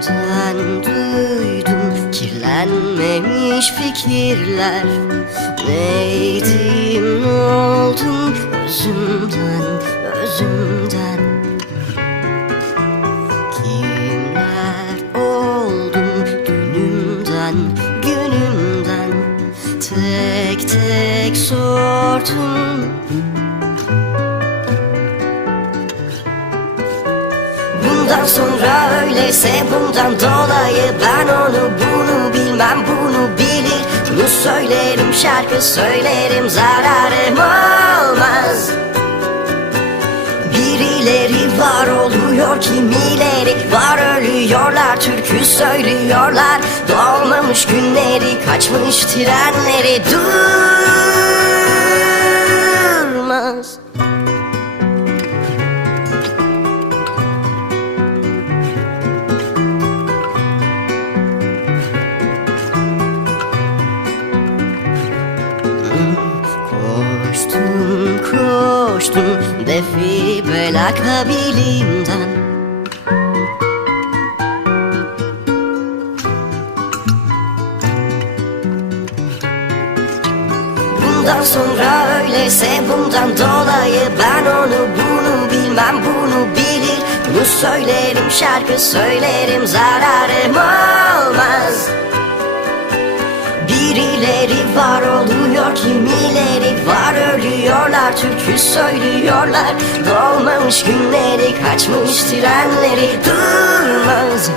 senden duydum kirlenmemiş fikirler. Neydim oldum özümden özümden. Kimler oldum günümden günümden? Tek tek sordum Bundan sonra öyleyse bundan dolayı Ben onu bunu bilmem bunu bilir. Bunu söylerim şarkı söylerim zararım olmaz. Birileri var oluyor kimileri var ölüyorlar Türkü söylüyorlar. Dolmamış günleri kaçmış trenleri durmaz koştum defi bela kabiliğimden Bundan sonra öyleyse bundan dolayı Ben onu bunu bilmem bunu bilir. Bunu söylerim şarkı söylerim zararım olmaz. Birileri var oluyor kimileri var ölüyorlar Türkü söylüyorlar. Dolmamış günleri kaçmış trenleri durmaz